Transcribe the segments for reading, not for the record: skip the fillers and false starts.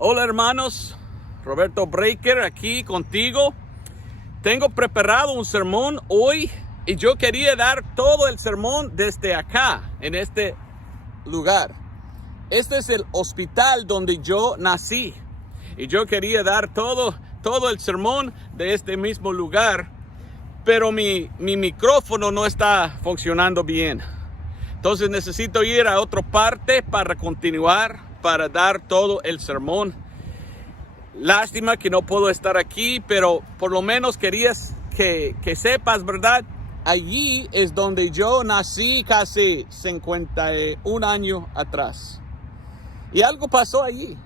Hola hermanos, Roberto Breaker aquí contigo. Tengo preparado un sermón hoy y yo quería dar todo el sermón desde acá, en este lugar. Este es el hospital donde yo nací y yo quería dar todo el sermón de este mismo lugar, pero mi micrófono no está funcionando bien. Entonces necesito ir a otra parte para continuar, para dar todo el sermón. Lástima que no puedo estar aquí, pero por lo menos querías que sepas, ¿verdad? Allí es donde yo nací casi 51 años atrás. Y algo pasó allí.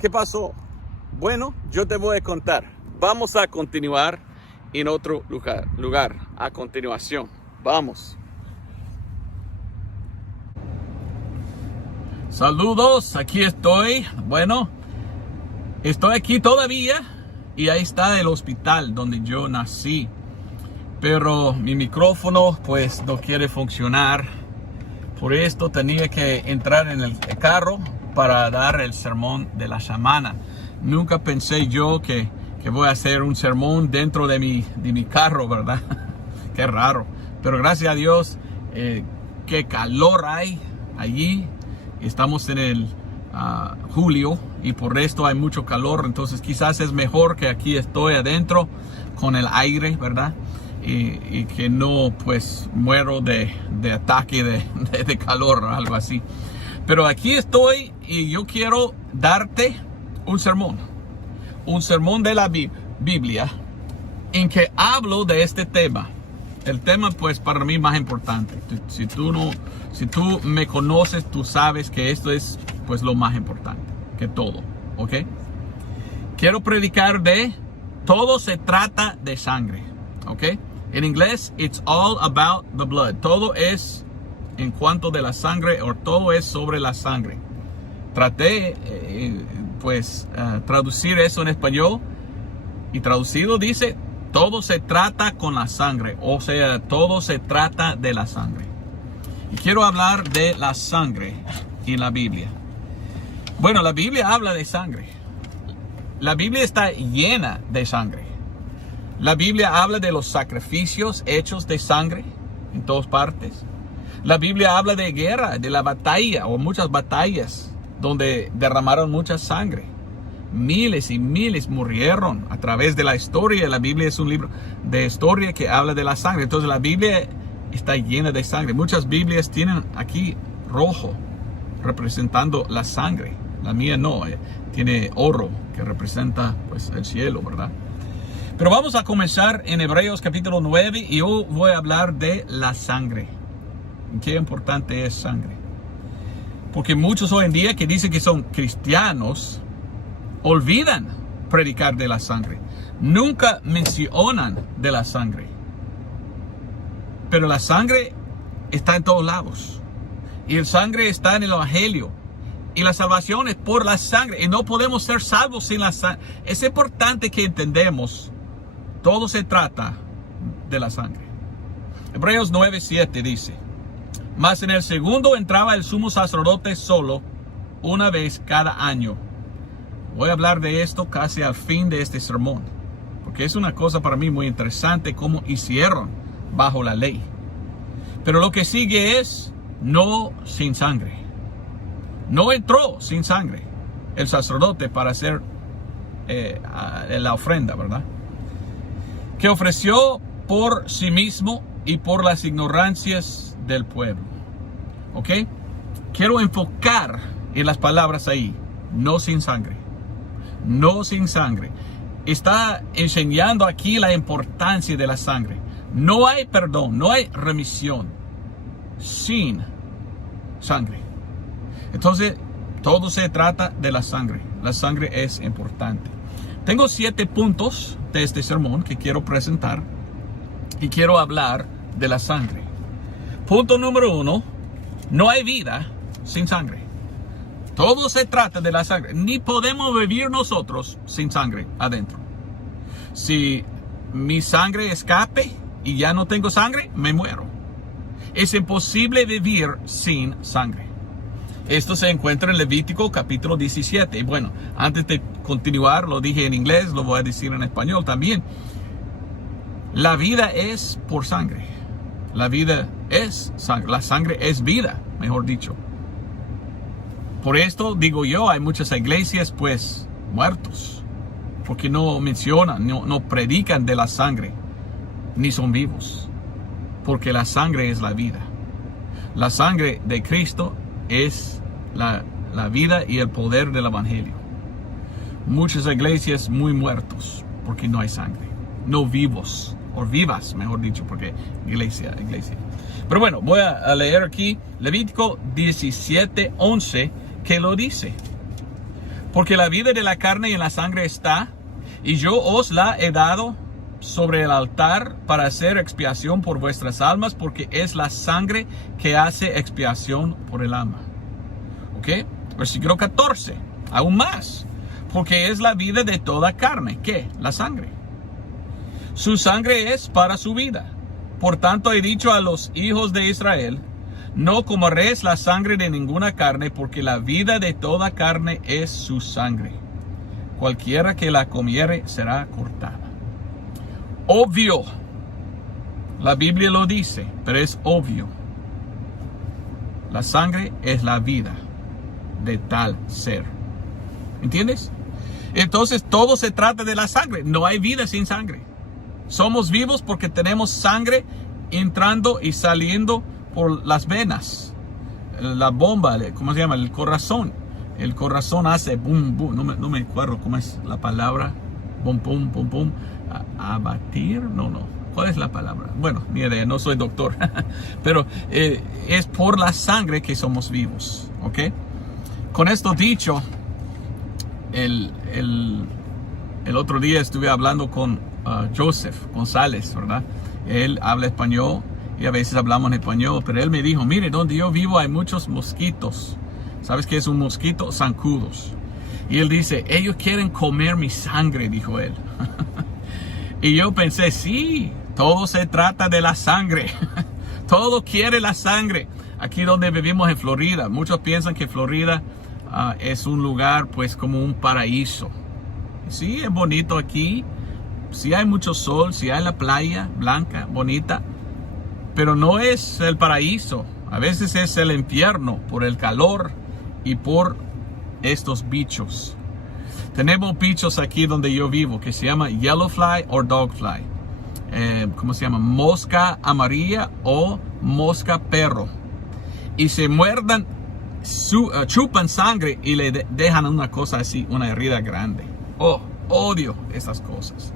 ¿Qué pasó? Bueno, yo te voy a contar. Vamos a continuar en otro lugar a continuación. Vamos. Saludos, aquí estoy. Bueno, estoy aquí todavía y ahí está el hospital donde yo nací. Pero mi micrófono pues no quiere funcionar. Por esto tenía que entrar en el carro para dar el sermón de la semana. Nunca pensé yo que voy a hacer un sermón dentro de mi carro, ¿verdad? Qué raro. Pero gracias a Dios, qué calor hay allí. Estamos en el julio y por esto hay mucho calor. Entonces quizás es mejor que aquí estoy adentro con el aire, ¿verdad? Y que no pues muero de ataque de calor o algo así. Pero aquí estoy y yo quiero darte un sermón de la Biblia en que hablo de este tema. El tema pues para mí más importante. Si tú me conoces, tú sabes que esto es pues lo más importante que todo, ¿ok? Quiero predicar de todo se trata de sangre, ¿ok? En inglés, it's all about the blood. Todo es en cuanto de la sangre o todo es sobre la sangre. Traté traducir eso en español y traducido dice todo se trata con la sangre, o sea, todo se trata de la sangre. Y quiero hablar de la sangre en la Biblia. Bueno, la Biblia habla de sangre. La Biblia está llena de sangre. La Biblia habla de los sacrificios hechos de sangre en todas partes. La Biblia habla de guerra, de la batalla o muchas batallas donde derramaron mucha sangre. Miles y miles murieron a través de la historia. La Biblia es un libro de historia que habla de la sangre. Entonces la Biblia está llena de sangre. Muchas Biblias tienen aquí rojo representando la sangre. La mía no, tiene oro que representa pues el cielo, ¿verdad? Pero vamos a comenzar en Hebreos capítulo 9 y yo voy a hablar de la sangre. Qué importante es sangre. Porque muchos hoy en día que dicen que son cristianos olvidan predicar de la sangre. Nunca mencionan de la sangre. Pero la sangre está en todos lados. Y la sangre está en el evangelio. Y la salvación es por la sangre. Y no podemos ser salvos sin la sangre. Es importante que entendamos. Todo se trata de la sangre. Hebreos 9:7 dice: mas en el segundo entraba el sumo sacerdote solo una vez cada año. Voy a hablar de esto casi al fin de este sermón, porque es una cosa para mí muy interesante cómo hicieron bajo la ley. Pero lo que sigue es no sin sangre. No entró sin sangre el sacerdote para hacer la ofrenda, ¿verdad? Que ofreció por sí mismo y por las ignorancias del pueblo. ¿Ok? Quiero enfocar en las palabras ahí. No sin sangre. No sin sangre. Está enseñando aquí la importancia de la sangre. No hay perdón, no hay remisión sin sangre. Entonces, todo se trata de la sangre. La sangre es importante. Tengo 7 puntos de este sermón que quiero presentar y quiero hablar de la sangre. Punto número 1, no hay vida sin sangre. Todo se trata de la sangre. Ni podemos vivir nosotros sin sangre adentro. Si mi sangre escape y ya no tengo sangre, me muero. Es imposible vivir sin sangre. Esto se encuentra en Levítico capítulo 17. Y bueno, antes de continuar, lo dije en inglés, lo voy a decir en español también. La vida es por sangre. La vida es sangre. La sangre es vida, mejor dicho. Por esto digo yo, hay muchas iglesias pues muertos. Porque no mencionan, no predican de la sangre. Ni son vivos. Porque la sangre es la vida. La sangre de Cristo es la vida y el poder del evangelio. Muchas iglesias muy muertos porque no hay sangre. No vivos. O vivas, mejor dicho, porque iglesia. Pero bueno, voy a leer aquí Levítico 17:11, que lo dice. Porque la vida de la carne y en la sangre está, y yo os la he dado sobre el altar para hacer expiación por vuestras almas, porque es la sangre que hace expiación por el alma. ¿Ok? Versículo 14, aún más. Porque es la vida de toda carne. ¿Qué? La sangre. Su sangre es para su vida. Por tanto he dicho a los hijos de Israel, no comeréis la sangre de ninguna carne, porque la vida de toda carne es su sangre. Cualquiera que la comiere será cortada. Obvio. La Biblia lo dice, pero es obvio. La sangre es la vida de tal ser. ¿Entiendes? Entonces todo se trata de la sangre. No hay vida sin sangre. Somos vivos porque tenemos sangre entrando y saliendo por las venas. La bomba, ¿cómo se llama? El corazón. El corazón hace boom, boom. No me acuerdo cómo es la palabra. Boom, boom, boom, boom. Abatir. No. ¿Cuál es la palabra? Bueno, ni idea, no soy doctor. Pero es por la sangre que somos vivos. ¿Ok? Con esto dicho, el otro día estuve hablando con Joseph González, ¿verdad? Él habla español y a veces hablamos en español, pero él me dijo, mire, donde yo vivo hay muchos mosquitos. ¿Sabes qué es un mosquito? Zancudos. Y él dice, ellos quieren comer mi sangre, dijo él. Y yo pensé, sí, todo se trata de la sangre. Todo quiere la sangre. Aquí donde vivimos en Florida, muchos piensan que Florida es un lugar pues como un paraíso. Sí, es bonito aquí. Sí hay mucho sol, sí hay la playa blanca, bonita, pero no es el paraíso. A veces es el infierno por el calor y por estos bichos. Tenemos bichos aquí donde yo vivo que se llama yellow fly o dog fly. ¿Cómo se llama? Mosca amarilla o mosca perro. Y se muerdan, chupan sangre y le dejan una cosa así, una herida grande. Oh, odio esas cosas.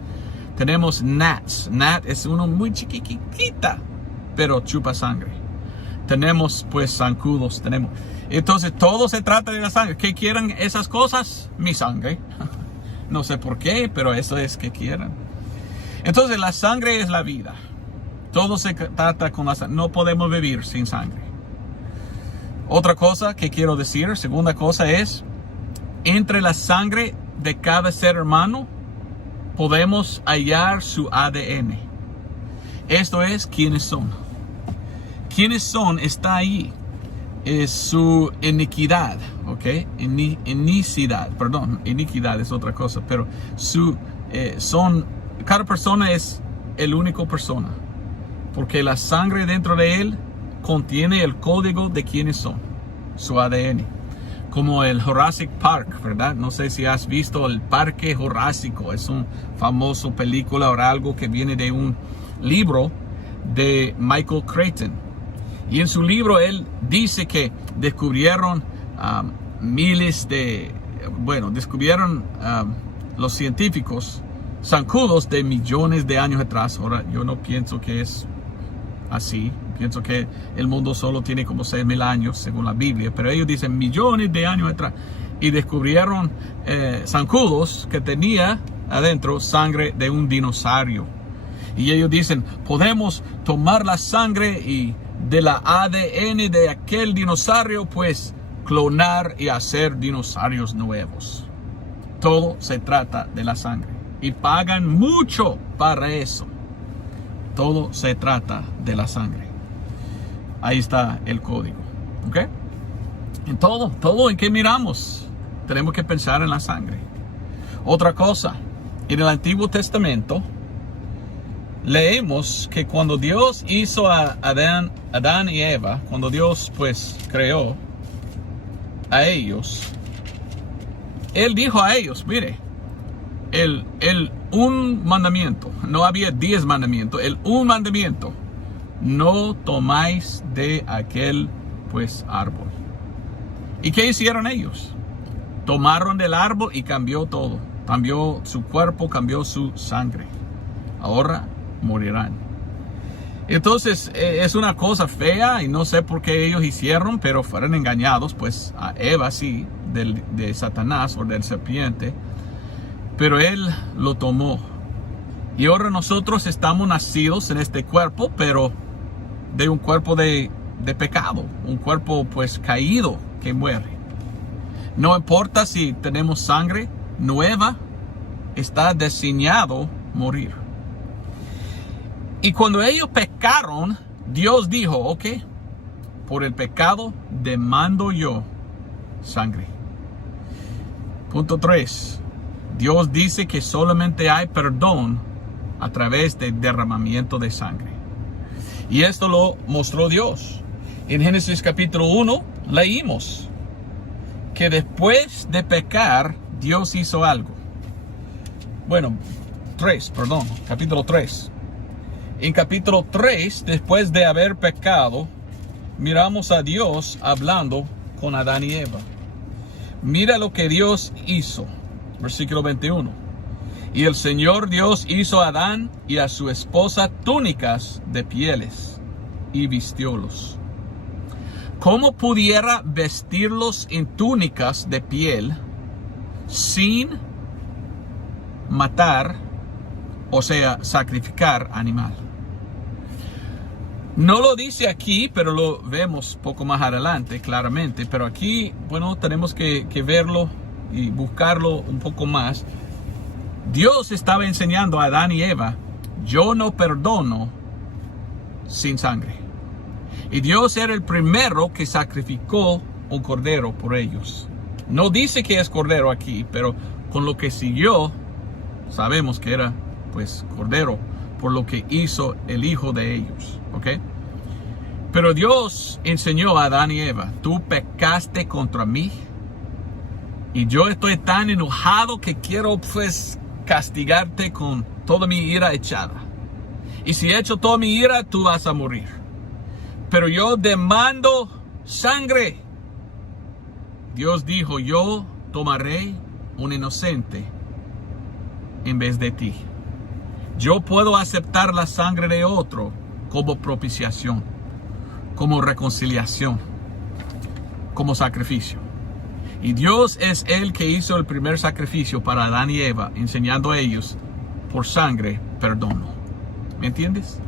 Tenemos gnats. Gnat es uno muy chiquitita, pero chupa sangre. Tenemos pues zancudos. Entonces todo se trata de la sangre. ¿Qué quieren esas cosas? Mi sangre. No sé por qué, pero eso es que quieren. Entonces la sangre es la vida. Todo se trata con la sangre. No podemos vivir sin sangre. Otra cosa que quiero decir, segunda cosa es, entre la sangre de cada ser hermano, podemos hallar su ADN. Esto es quiénes son. Quiénes son está ahí. Es su iniquidad, ¿ok? Iniquidad es otra cosa, pero cada persona es el único persona, porque la sangre dentro de él contiene el código de quiénes son, su ADN. Como el Jurassic Park, ¿verdad? No sé si has visto el Parque Jurásico. Es un famoso película o algo que viene de un libro de Michael Crichton. Y en su libro él dice que descubrieron descubrieron los científicos zancudos de millones de años atrás. Ahora yo no pienso que es así. Pienso que el mundo solo tiene como 6,000 años, según la Biblia. Pero ellos dicen millones de años atrás. Y descubrieron zancudos que tenía adentro sangre de un dinosaurio. Y ellos dicen, podemos tomar la sangre y de la ADN de aquel dinosaurio, pues clonar y hacer dinosaurios nuevos. Todo se trata de la sangre. Y pagan mucho para eso. Todo se trata de la sangre. Ahí está el código. ¿Ok? En todo en que miramos, tenemos que pensar en la sangre. Otra cosa, en el Antiguo Testamento, leemos que cuando Dios hizo a Adán y Eva, cuando Dios pues creó a ellos, Él dijo a ellos, mire, un mandamiento, no había 10 mandamientos, un mandamiento, no tomáis de aquel pues árbol. ¿Y qué hicieron ellos? Tomaron del árbol y cambió todo, cambió su cuerpo, cambió su sangre. Ahora morirán. Entonces es una cosa fea y no sé por qué ellos hicieron, pero fueron engañados, pues a Eva sí, de Satanás o del serpiente, pero él lo tomó. Y ahora nosotros estamos nacidos en este cuerpo, pero de un cuerpo de pecado, un cuerpo pues caído que muere. No importa si tenemos sangre nueva, está diseñado morir. Y cuando ellos pecaron, Dios dijo, ok, por el pecado demando yo sangre. Punto 3. Dios dice que solamente hay perdón a través del derramamiento de sangre. Y esto lo mostró Dios. En Génesis capítulo 1 leímos que después de pecar, Dios hizo algo. Bueno, capítulo 3. En capítulo 3, después de haber pecado, miramos a Dios hablando con Adán y Eva. Mira lo que Dios hizo. Versículo 21. Y el Señor Dios hizo a Adán y a su esposa túnicas de pieles y vistiólos. ¿Cómo pudiera vestirlos en túnicas de piel sin matar, o sea, sacrificar animal? No lo dice aquí, pero lo vemos poco más adelante, claramente. Pero aquí, bueno, tenemos que verlo y buscarlo un poco más. Dios estaba enseñando a Adán y Eva, yo no perdono sin sangre. Y Dios era el primero que sacrificó un cordero por ellos. No dice que es cordero aquí, pero con lo que siguió, sabemos que era pues cordero por lo que hizo el hijo de ellos. ¿Ok? Pero Dios enseñó a Adán y Eva, tú pecaste contra mí. Y yo estoy tan enojado que quiero pues castigarte con toda mi ira echada. Y si echo toda mi ira, tú vas a morir. Pero yo demando sangre. Dios dijo, yo tomaré un inocente en vez de ti. Yo puedo aceptar la sangre de otro como propiciación, como reconciliación, como sacrificio. Y Dios es el que hizo el primer sacrificio para Adán y Eva, enseñando a ellos por sangre perdono. ¿Me entiendes?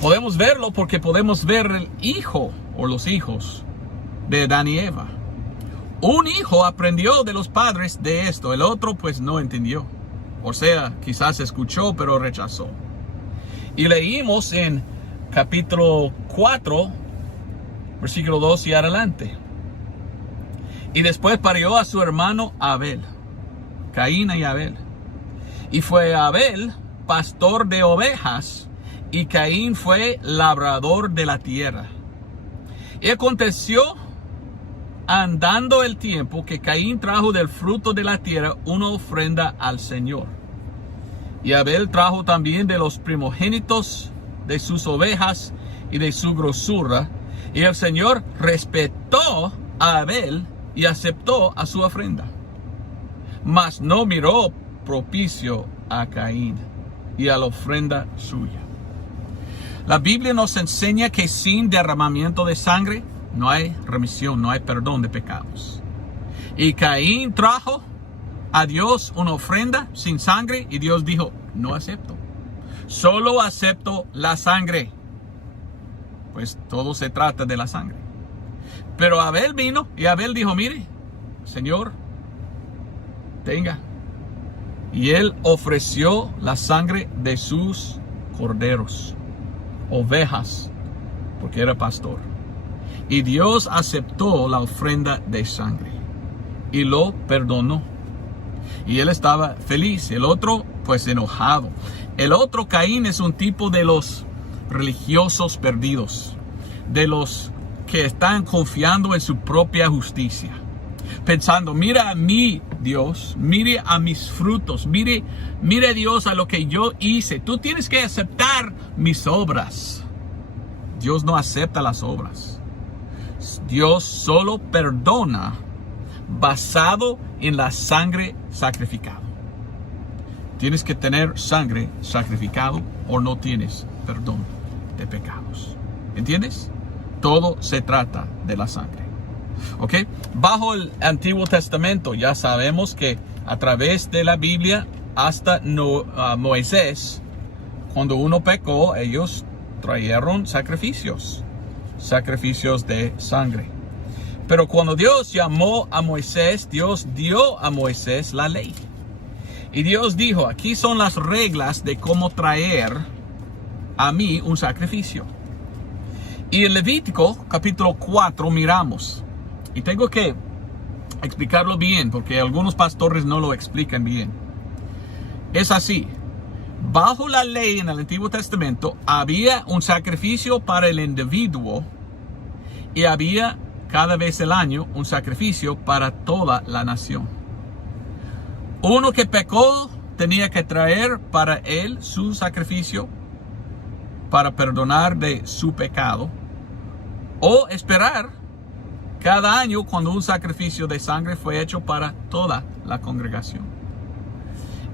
Podemos verlo porque podemos ver el hijo o los hijos de Adán y Eva. Un hijo aprendió de los padres de esto, el otro pues no entendió. O sea, quizás escuchó pero rechazó. Y leímos en capítulo 4, versículo 2 y adelante. Y después parió a su hermano Abel, Caín y Abel. Y fue Abel pastor de ovejas y Caín fue labrador de la tierra. Y aconteció andando el tiempo que Caín trajo del fruto de la tierra una ofrenda al Señor. Y Abel trajo también de los primogénitos de sus ovejas y de su grosura. Y el Señor respetó a Abel y aceptó a su ofrenda. Mas no miró propicio a Caín y a la ofrenda suya. La Biblia nos enseña que sin derramamiento de sangre no hay remisión, no hay perdón de pecados. Y Caín trajo a Dios una ofrenda sin sangre y Dios dijo, no acepto. Solo acepto la sangre. Pues todo se trata de la sangre. Pero Abel vino y Abel dijo, mire, Señor, tenga. Y él ofreció la sangre de sus corderos, ovejas, porque era pastor. Y Dios aceptó la ofrenda de sangre y lo perdonó. Y él estaba feliz. El otro, pues enojado. El otro, Caín, es un tipo de los religiosos perdidos, de los que están confiando en su propia justicia, pensando, mira a mí, Dios, mire a mis frutos, mire Dios a lo que yo hice, tú tienes que aceptar mis obras. Dios no acepta las obras. Dios solo perdona basado en la sangre sacrificada. Tienes que tener sangre sacrificado o no tienes perdón de pecados. ¿Entiendes? Todo se trata de la sangre. ¿Ok? Bajo el Antiguo Testamento ya sabemos que a través de la Biblia hasta Moisés, cuando uno pecó, ellos trajeron sacrificios de sangre. Pero cuando Dios llamó a Moisés, Dios dio a Moisés la ley. Y Dios dijo, aquí son las reglas de cómo traer a mí un sacrificio. Y en Levítico capítulo 4 miramos, y tengo que explicarlo bien porque algunos pastores no lo explican bien. Es así, bajo la ley en el Antiguo Testamento había un sacrificio para el individuo y había cada vez al año un sacrificio para toda la nación. Uno que pecó tenía que traer para él su sacrificio para perdonar de su pecado, o esperar cada año cuando un sacrificio de sangre fue hecho para toda la congregación.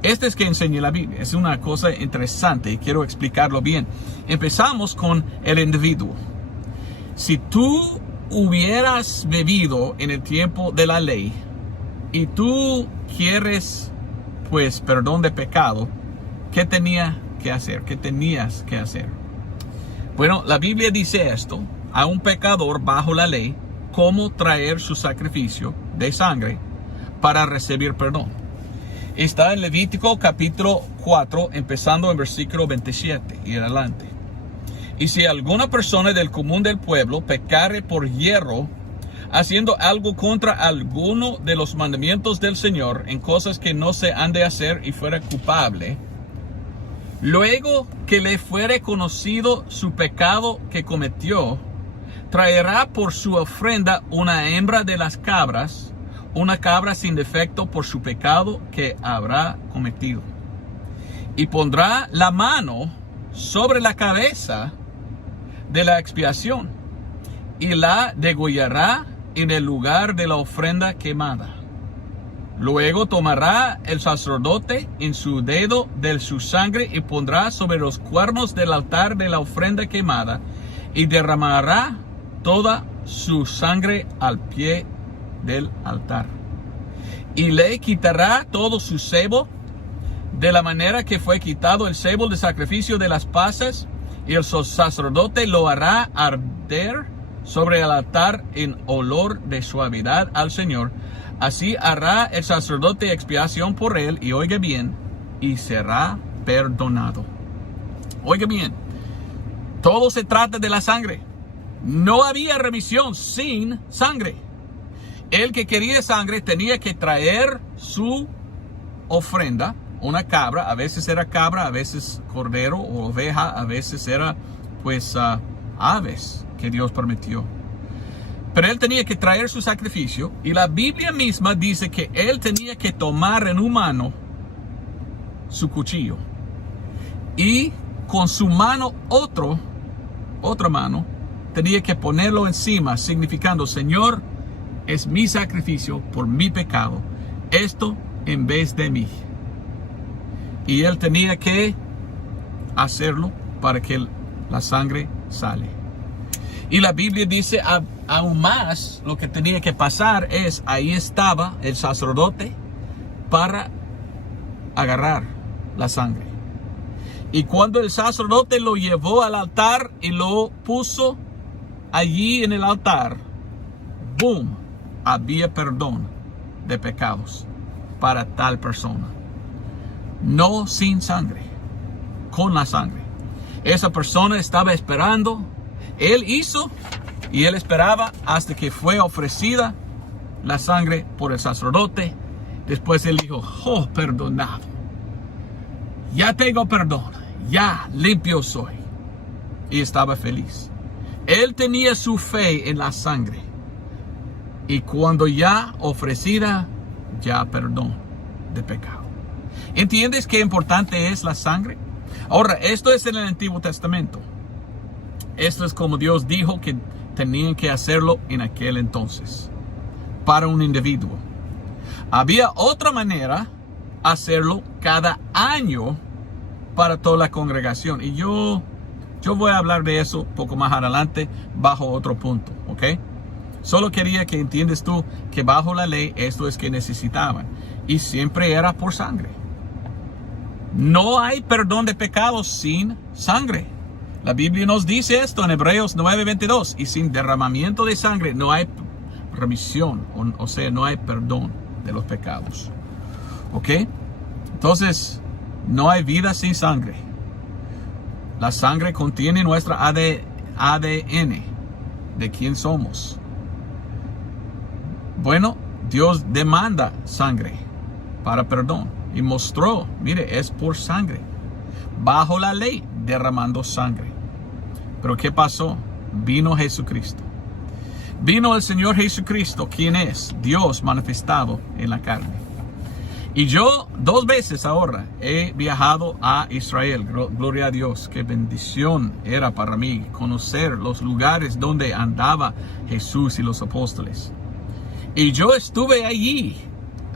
Este es que enseña la Biblia. Es una cosa interesante y quiero explicarlo bien. Empezamos con el individuo. Si tú hubieras vivido en el tiempo de la ley y tú quieres pues perdón de pecado, ¿qué tenías que hacer? Bueno, la Biblia dice esto: a un pecador bajo la ley, cómo traer su sacrificio de sangre para recibir perdón. Está en Levítico capítulo 4, empezando en versículo 27 y adelante. Y si alguna persona del común del pueblo pecare por hierro, haciendo algo contra alguno de los mandamientos del Señor en cosas que no se han de hacer y fuera culpable, luego que le fuere conocido su pecado que cometió, traerá por su ofrenda una hembra de las cabras, una cabra sin defecto por su pecado que habrá cometido. Y pondrá la mano sobre la cabeza de la expiación y la degollará en el lugar de la ofrenda quemada. Luego tomará el sacerdote en su dedo de su sangre y pondrá sobre los cuernos del altar de la ofrenda quemada y derramará toda su sangre al pie del altar. Y le quitará todo su sebo de la manera que fue quitado el sebo de sacrificio de las pasas, y el sacerdote lo hará arder sobre el altar en olor de suavidad al Señor. Así hará el sacerdote expiación por él, y oiga bien, y será perdonado. Oiga bien, todo se trata de la sangre. No había remisión sin sangre. El que quería sangre tenía que traer su ofrenda, una cabra. A veces era cabra, a veces cordero o oveja, a veces era pues aves que Dios permitió. Pero él tenía que traer su sacrificio, y la Biblia misma dice que él tenía que tomar en una mano su cuchillo y con su mano otra mano tenía que ponerlo encima, significando: Señor, es mi sacrificio por mi pecado, esto en vez de mí. Y él tenía que hacerlo para que la sangre sale. Y la Biblia dice aún más, lo que tenía que pasar es, ahí estaba el sacerdote para agarrar la sangre. Y cuando el sacerdote lo llevó al altar y lo puso allí en el altar, ¡boom!, había perdón de pecados para tal persona. No sin sangre, con la sangre. Esa persona estaba esperando. Él hizo Y él esperaba hasta que fue ofrecida la sangre por el sacerdote. Después él dijo, oh, perdonado. Ya tengo perdón. Ya limpio soy. Y estaba feliz. Él tenía su fe en la sangre. Y cuando ya ofrecida, ya perdón de pecado. ¿Entiendes qué importante es la sangre? Ahora, esto es en el Antiguo Testamento. Esto es como Dios dijo que tenían que hacerlo en aquel entonces. Para un individuo. Había otra manera hacerlo cada año para toda la congregación. Y yo voy a hablar de eso un poco más adelante bajo otro punto. ¿Ok? Solo quería que entiendas tú que bajo la ley esto es que necesitaban. Y siempre era por sangre. No hay perdón de pecados sin sangre. La Biblia nos dice esto en Hebreos 9:22. Y sin derramamiento de sangre no hay remisión. O sea, no hay perdón de los pecados. ¿Ok? Entonces, no hay vida sin sangre. La sangre contiene nuestra ADN. De quién somos. Bueno, Dios demanda sangre para perdón. Y mostró, mire, es por sangre. Bajo la ley, derramando sangre. Pero ¿qué pasó? Vino Jesucristo. Vino el Señor Jesucristo, quien es Dios manifestado en la carne. Y yo 2 veces ahora he viajado a Israel. Gloria a Dios, qué bendición era para mí conocer los lugares donde andaba Jesús y los apóstoles. Y yo estuve allí,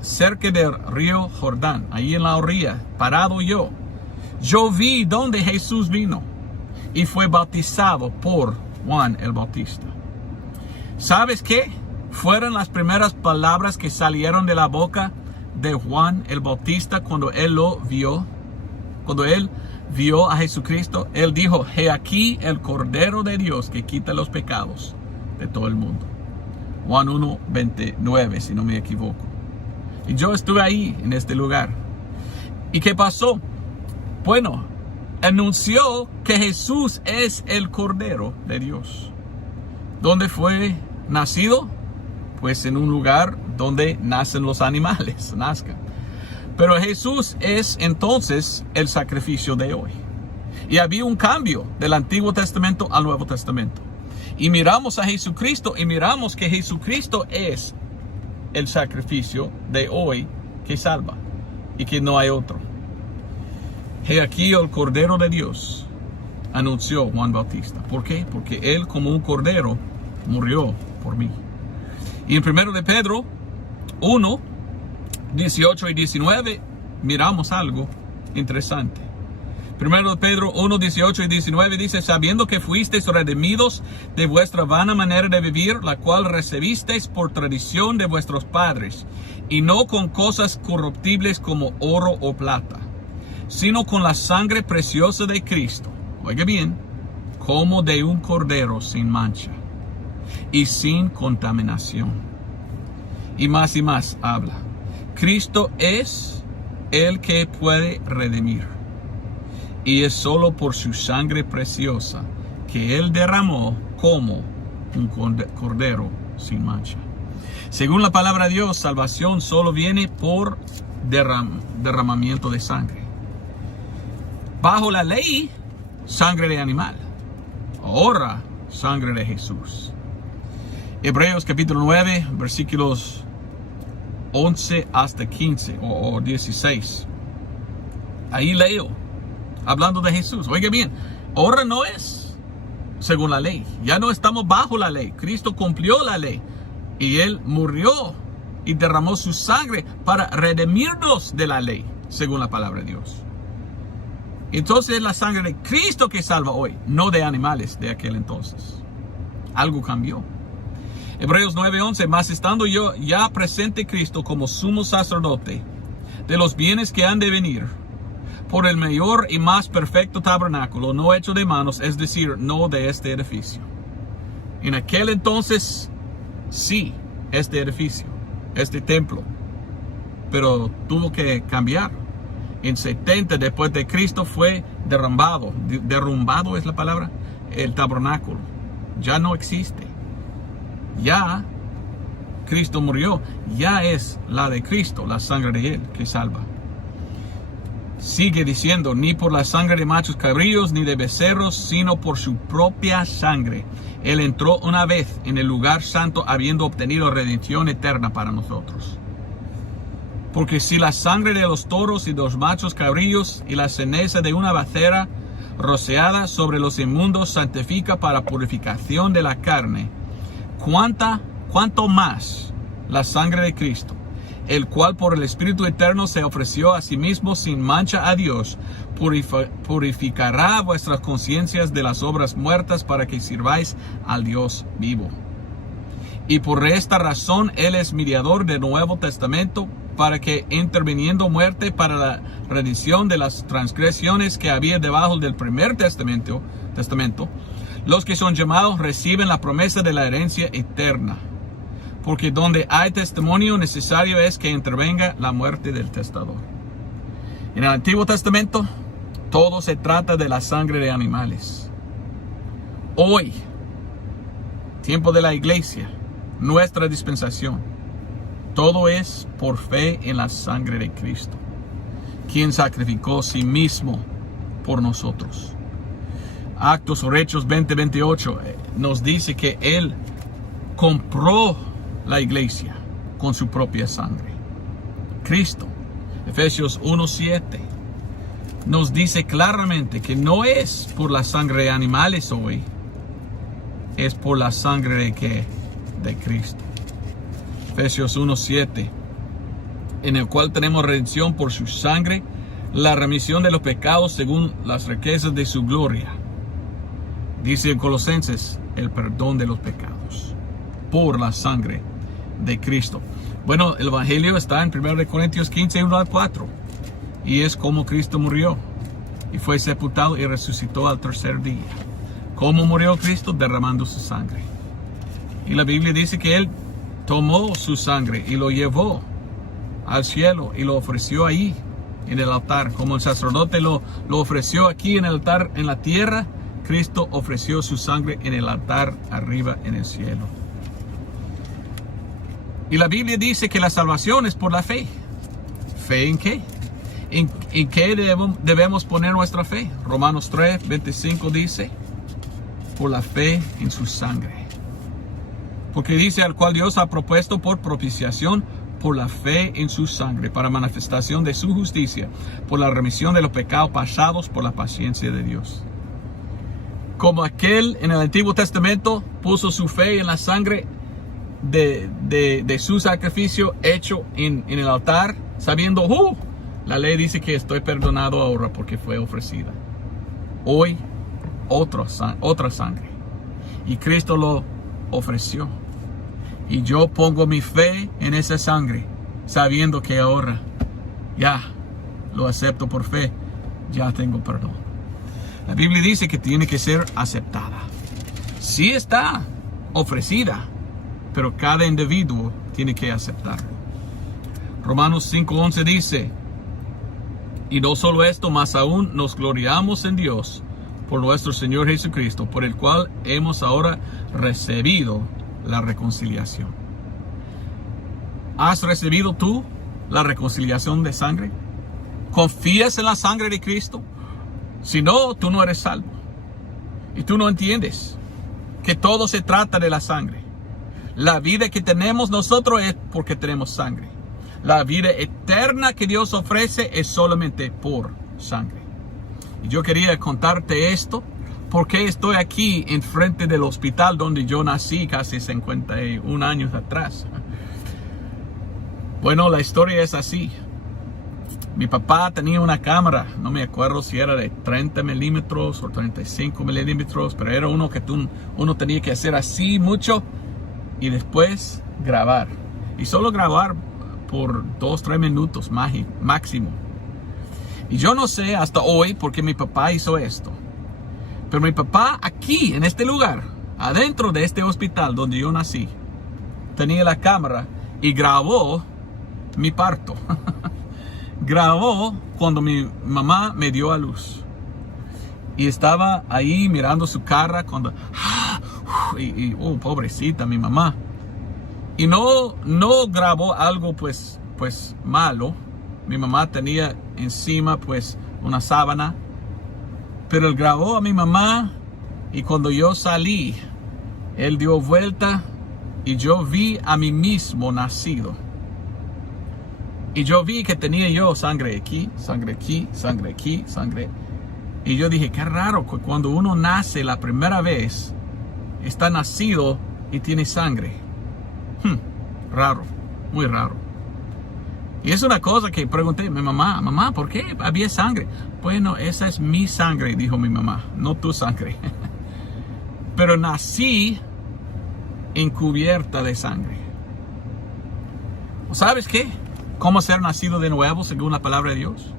cerca del río Jordán, ahí en la orilla, parado yo. Yo vi donde Jesús vino y fue bautizado por Juan el Bautista. ¿Sabes qué? Fueron las primeras palabras que salieron de la boca de Juan el Bautista cuando él lo vio. Cuando él vio a Jesucristo, él dijo, he aquí el Cordero de Dios que quita los pecados de todo el mundo. Juan 1:29, si no me equivoco. Y yo estuve ahí, en este lugar. ¿Y qué pasó? Bueno, anunció que Jesús es el Cordero de Dios. ¿Dónde fue nacido? Pues en un lugar donde nacen los animales, nazcan. Pero Jesús es entonces el sacrificio de hoy. Y había un cambio del Antiguo Testamento al Nuevo Testamento. Y miramos a Jesucristo y miramos que Jesucristo es el sacrificio de hoy que salva y que no hay otro. He aquí el Cordero de Dios, anunció Juan Bautista. ¿Por qué? Porque él como un cordero murió por mí. Y en 1 de Pedro 1, 18 y 19 miramos algo interesante. 1 de Pedro 1, 18 y 19 dice, sabiendo que fuisteis redimidos de vuestra vana manera de vivir, la cual recibisteis por tradición de vuestros padres, y no con cosas corruptibles como oro o plata, sino con la sangre preciosa de Cristo, oiga bien, como de un cordero sin mancha y sin contaminación. Y más habla. Cristo es el que puede redimir. Y es solo por su sangre preciosa que Él derramó como un cordero sin mancha. Según la palabra de Dios, salvación solo viene por derramamiento de sangre. Bajo la ley, sangre de animal. Ahora, sangre de Jesús. Hebreos capítulo 9, versículos 11 hasta 15 o 16. Ahí leo, hablando de Jesús. Oiga bien, ahora no es según la ley. Ya no estamos bajo la ley. Cristo cumplió la ley. Y Él murió y derramó su sangre para redimirnos de la ley, según la palabra de Dios. Entonces es la sangre de Cristo que salva hoy, no de animales de aquel entonces. Algo cambió. Hebreos 9:11, mas estando yo ya presente Cristo como sumo sacerdote de los bienes que han de venir, por el mayor y más perfecto tabernáculo, no hecho de manos, es decir, no de este edificio. En aquel entonces, sí, este edificio, este templo, pero tuvo que cambiar. En 70 después de Cristo fue derrumbado es la palabra, el tabernáculo. Ya no existe. Ya Cristo murió, ya es la de Cristo, la sangre de Él que salva. Sigue diciendo, ni por la sangre de machos cabríos ni de becerros, sino por su propia sangre. Él entró una vez en el lugar santo, habiendo obtenido redención eterna para nosotros. Porque si la sangre de los toros y de los machos cabríos y la ceniza de una becerra rociada sobre los inmundos santifica para purificación de la carne, ¿cuánto más la sangre de Cristo, el cual por el Espíritu Eterno se ofreció a sí mismo sin mancha a Dios, purificará vuestras conciencias de las obras muertas para que sirváis al Dios vivo? Y por esta razón Él es mediador del Nuevo Testamento, para que, interviniendo muerte para la remisión de las transgresiones que había debajo del primer testamento, los que son llamados reciben la promesa de la herencia eterna. Porque donde hay testimonio, necesario es que intervenga la muerte del testador. En el Antiguo Testamento, todo se trata de la sangre de animales. Hoy, tiempo de la iglesia, nuestra dispensación, todo es por fe en la sangre de Cristo, quien sacrificó a sí mismo por nosotros. Actos o Hechos 20:28 nos dice que Él compró la iglesia con su propia sangre. Cristo, Efesios 1:7, nos dice claramente que no es por la sangre de animales hoy, es por la sangre de ¿qué? De Cristo. Efesios 1:7, en el cual tenemos redención por su sangre, la remisión de los pecados según las riquezas de su gloria. Dice en Colosenses, el perdón de los pecados por la sangre de Cristo. Bueno, el Evangelio está en 1 Corintios 15, 1-4. Y es como Cristo murió y fue sepultado y resucitó al tercer día. ¿Cómo murió Cristo? Derramando su sangre. Y la Biblia dice que Él tomó su sangre y lo llevó al cielo y lo ofreció ahí en el altar. Como el sacerdote lo ofreció aquí en el altar en la tierra, Cristo ofreció su sangre en el altar arriba en el cielo. Y la Biblia dice que la salvación es por la fe. ¿Fe en qué? ¿En qué debemos poner nuestra fe? Romanos 3:25 dice, por la fe en su sangre. Porque dice, al cual Dios ha propuesto por propiciación por la fe en su sangre, para manifestación de su justicia, por la remisión de los pecados pasados, por la paciencia de Dios. Como aquel en el Antiguo Testamento puso su fe en la sangre de su sacrificio hecho en el altar, sabiendo, la ley dice que estoy perdonado ahora porque fue ofrecida. Hoy, otra sangre. Y Cristo lo ofreció. Y yo pongo mi fe en esa sangre, sabiendo que ahora ya lo acepto por fe, ya tengo perdón. La Biblia dice que tiene que ser aceptada. Sí está ofrecida, pero cada individuo tiene que aceptarlo. Romanos 5:11 dice, y no solo esto, más aún nos gloriamos en Dios por nuestro Señor Jesucristo, por el cual hemos ahora recibido la reconciliación. ¿Has recibido tú la reconciliación de sangre? ¿Confías en la sangre de Cristo? Si no, tú no eres salvo. Y tú no entiendes que todo se trata de la sangre. La vida que tenemos nosotros es porque tenemos sangre. La vida eterna que Dios ofrece es solamente por sangre. Y yo quería contarte esto porque estoy aquí enfrente del hospital donde yo nací casi 51 años atrás. Bueno, la historia es así. Mi papá tenía una cámara, no me acuerdo si era de 30 milímetros o 35 milímetros, pero era uno que uno tenía que hacer así mucho y después grabar. Y solo grabar por 2-3 minutos máximo. Y yo no sé hasta hoy por qué mi papá hizo esto. Pero mi papá aquí, en este lugar, adentro de este hospital donde yo nací, tenía la cámara y grabó mi parto. Grabó cuando mi mamá me dio a luz. Y estaba ahí mirando su cara cuando... pobrecita mi mamá. Y no grabó algo pues malo. Mi mamá tenía encima pues una sábana. Pero él grabó a mi mamá y cuando yo salí, él dio vuelta y yo vi a mí mismo nacido. Y yo vi que tenía yo sangre aquí, sangre aquí, sangre aquí, sangre. Y yo dije, qué raro que cuando uno nace la primera vez, está nacido y tiene sangre. Raro, muy raro. Y es una cosa que pregunté a mi mamá, mamá, ¿por qué había sangre? Bueno, esa es mi sangre, dijo mi mamá, no tu sangre. Pero nací encubierta de sangre. ¿Sabes qué? ¿Cómo ser nacido de nuevo según la palabra de Dios?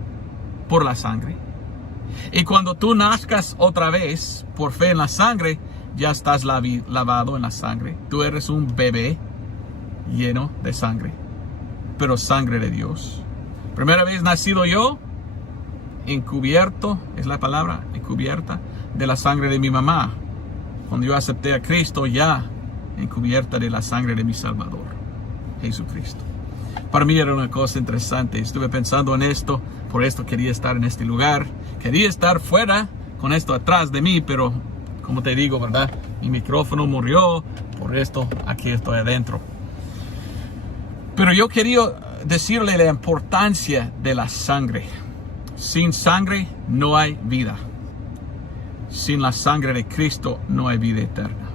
Por la sangre. Y cuando tú nazcas otra vez por fe en la sangre, ya estás lavado en la sangre. Tú eres un bebé lleno de sangre, pero sangre de Dios. Primera vez nacido yo, encubierto, es la palabra, encubierta de la sangre de mi mamá. Cuando yo acepté a Cristo, ya encubierta de la sangre de mi Salvador, Jesucristo. Para mí era una cosa interesante. Estuve pensando en esto, por esto quería estar en este lugar. Quería estar fuera con esto atrás de mí, pero como te digo, ¿verdad? Mi micrófono murió, por esto aquí estoy adentro. Pero yo quería decirle la importancia de la sangre. Sin sangre no hay vida. Sin la sangre de Cristo no hay vida eterna.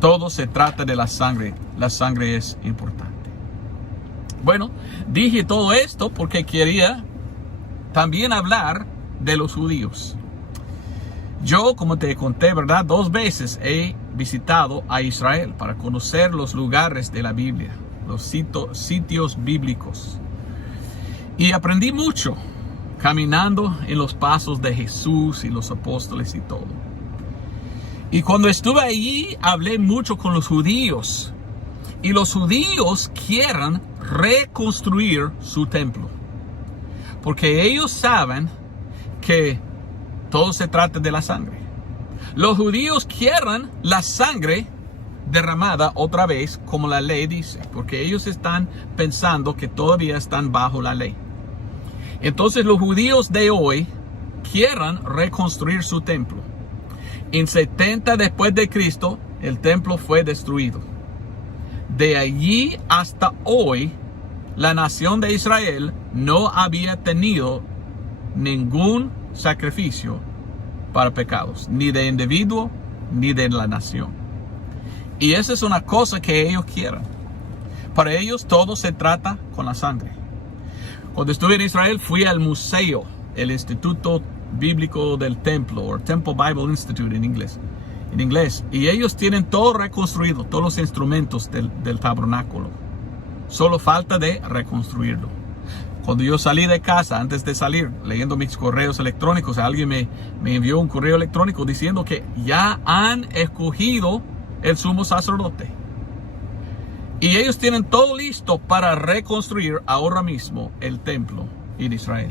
Todo se trata de la sangre. La sangre es importante. Bueno, dije todo esto porque quería también hablar de los judíos. Yo, como te conté, ¿verdad? 2 veces he visitado a Israel para conocer los lugares de la Biblia, los sitios bíblicos. Y aprendí mucho caminando en los pasos de Jesús y los apóstoles y todo. Y cuando estuve allí, hablé mucho con los judíos. Y los judíos quieren reconstruir su templo. Porque ellos saben que todo se trata de la sangre. Los judíos quieren la sangre derramada otra vez, como la ley dice. Porque ellos están pensando que todavía están bajo la ley. Entonces los judíos de hoy quieren reconstruir su templo. En 70 después de Cristo, el templo fue destruido. De allí hasta hoy, la nación de Israel no había tenido ningún sacrificio para pecados, ni de individuo, ni de la nación. Y esa es una cosa que ellos quieren. Para ellos todo se trata con la sangre. Cuando estuve en Israel, fui al museo, el Instituto Bíblico del Templo, o Temple Bible Institute en inglés. Y ellos tienen todo reconstruido, todos los instrumentos del tabernáculo. Solo falta de reconstruirlo. Cuando yo salí de casa, antes de salir, leyendo mis correos electrónicos, alguien me envió un correo electrónico diciendo que ya han escogido el sumo sacerdote. Y ellos tienen todo listo para reconstruir ahora mismo el templo en Israel.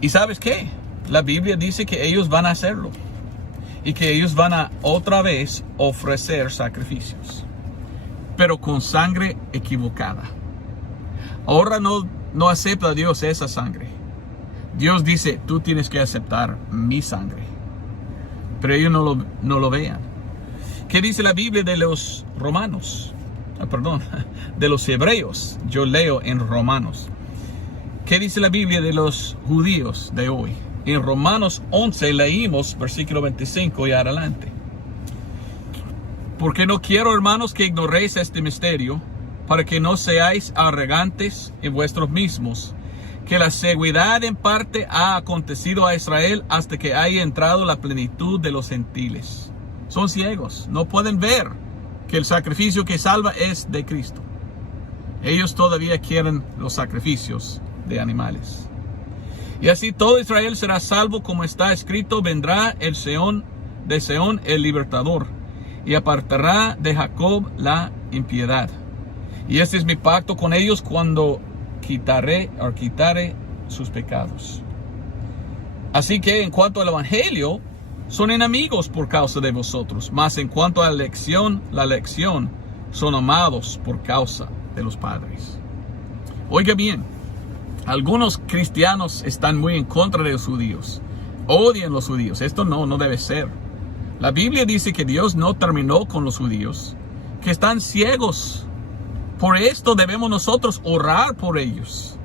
¿Y sabes qué? La Biblia dice que ellos van a hacerlo. Y que ellos van a otra vez ofrecer sacrificios. Pero con sangre equivocada. Ahora no acepta Dios esa sangre. Dios dice, tú tienes que aceptar mi sangre. Pero ellos no lo vean. ¿Qué dice la Biblia de los romanos? De los hebreos. Yo leo en Romanos. ¿Qué dice la Biblia de los judíos de hoy? En Romanos 11 leímos versículo 25 y adelante. Porque no quiero, hermanos, que ignoréis este misterio, para que no seáis arrogantes en vuestros mismos, que la seguridad en parte ha acontecido a Israel hasta que haya entrado la plenitud de los gentiles. Son ciegos, no pueden ver que el sacrificio que salva es de Cristo. Ellos todavía quieren los sacrificios de animales. Y así todo Israel será salvo, como está escrito, vendrá de Seón el libertador, y apartará de Jacob la impiedad. Y este es mi pacto con ellos cuando quitare sus pecados. Así que en cuanto al evangelio, son enemigos por causa de vosotros, mas en cuanto a la elección, son amados por causa de los padres. Oiga bien, algunos cristianos están muy en contra de los judíos. Odian los judíos. Esto no debe ser. La Biblia dice que Dios no terminó con los judíos, que están ciegos. Por esto debemos nosotros orar por ellos.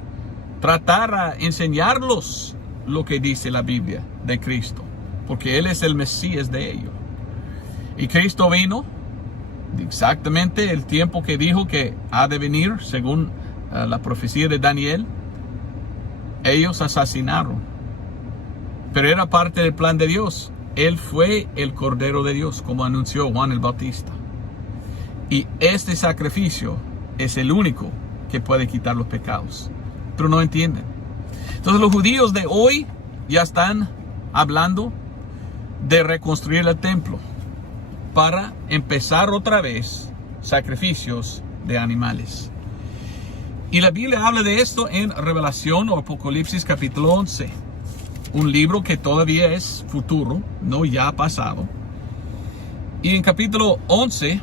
Tratar a enseñarlos lo que dice la Biblia de Cristo, porque Él es el Mesías de ellos. Y Cristo vino exactamente el tiempo que dijo que ha de venir, según la profecía de Daniel. Ellos asesinaron, pero era parte del plan de Dios. Él fue el Cordero de Dios, como anunció Juan el Bautista. Y este sacrificio es el único que puede quitar los pecados. Pero no entienden. Entonces los judíos de hoy ya están hablando de reconstruir el templo para empezar otra vez sacrificios de animales. Y la Biblia habla de esto en Revelación o Apocalipsis capítulo 11. Un libro que todavía es futuro, no ya pasado. Y en capítulo 11,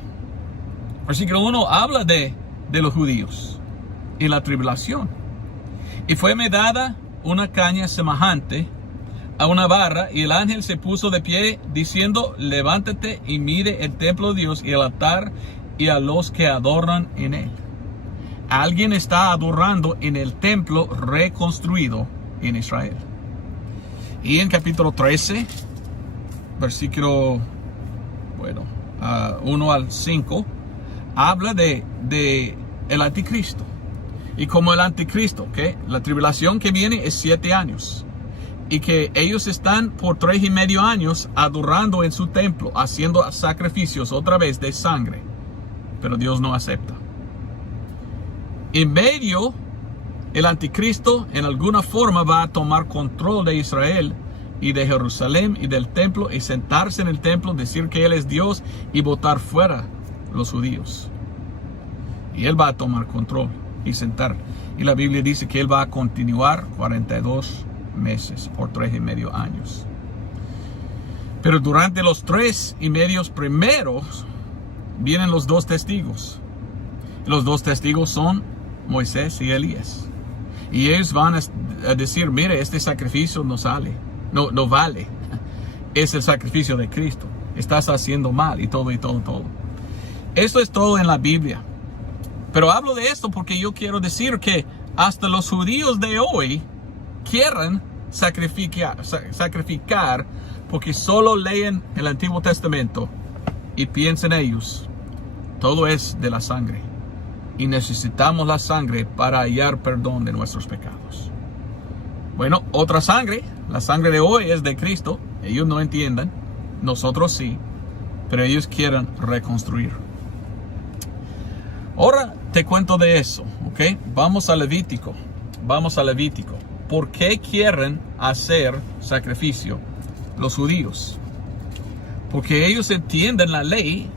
versículo 1, habla de los judíos y la tribulación. Y fueme dada una caña semejante a una barra, y el ángel se puso de pie, diciendo: levántate y mire el templo de Dios y el altar y a los que adoran en él. Alguien está adorando en el templo reconstruido en Israel. Y en capítulo 13, versículo 1 al 5, habla de el anticristo. Y como el anticristo, que la tribulación que viene es 7 años. Y que ellos están por 3.5 años adorando en su templo, haciendo sacrificios otra vez de sangre. Pero Dios no acepta. En medio, el anticristo en alguna forma va a tomar control de Israel y de Jerusalén y del templo, y sentarse en el templo, decir que Él es Dios y botar fuera los judíos. Y Él va a tomar control y sentar. Y la Biblia dice que Él va a continuar 42 meses por 3.5 años. Pero durante los 3.5 primeros vienen los 2 testigos. Los 2 testigos son Moisés y Elías. Y ellos van a decir: mire, este sacrificio no vale. Es el sacrificio de Cristo. Estás haciendo mal y todo. Esto es todo en la Biblia. Pero hablo de esto porque yo quiero decir que hasta los judíos de hoy quieren sacrificar porque solo leen el Antiguo Testamento y piensan ellos: todo es de la sangre. Y necesitamos la sangre para hallar perdón de nuestros pecados. Bueno, otra sangre, la sangre de hoy es de Cristo. Ellos no entienden, nosotros sí, pero ellos quieren reconstruir. Ahora te cuento de eso, ¿ok? Vamos a Levítico. ¿Por qué quieren hacer sacrificio los judíos? Porque ellos entienden la ley.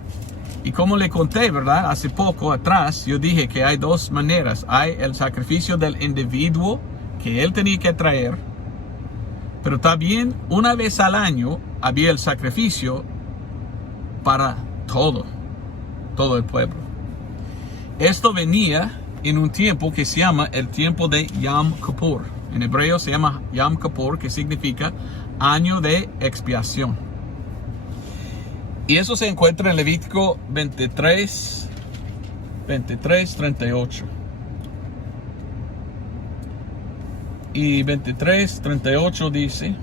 Y como le conté, ¿verdad? Hace poco atrás, yo dije que hay 2 maneras. Hay el sacrificio del individuo que él tenía que traer. Pero también una vez al año había el sacrificio para todo el pueblo. Esto venía en un tiempo que se llama el tiempo de Yom Kippur. En hebreo se llama Yom Kippur, que significa año de expiación. Y eso se encuentra en Levítico 23, 38. Y 23, 38 dice: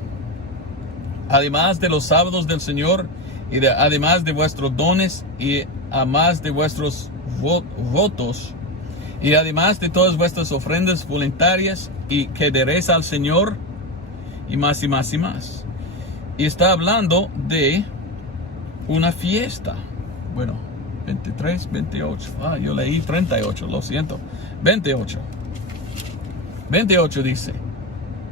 además de los sábados del Señor, además de vuestros dones, y además de vuestros votos, y además de todas vuestras ofrendas voluntarias, y que daréis al Señor, y más y más y más. Y está hablando de una fiesta. 23, 28. Yo leí 38, lo siento. 28 dice: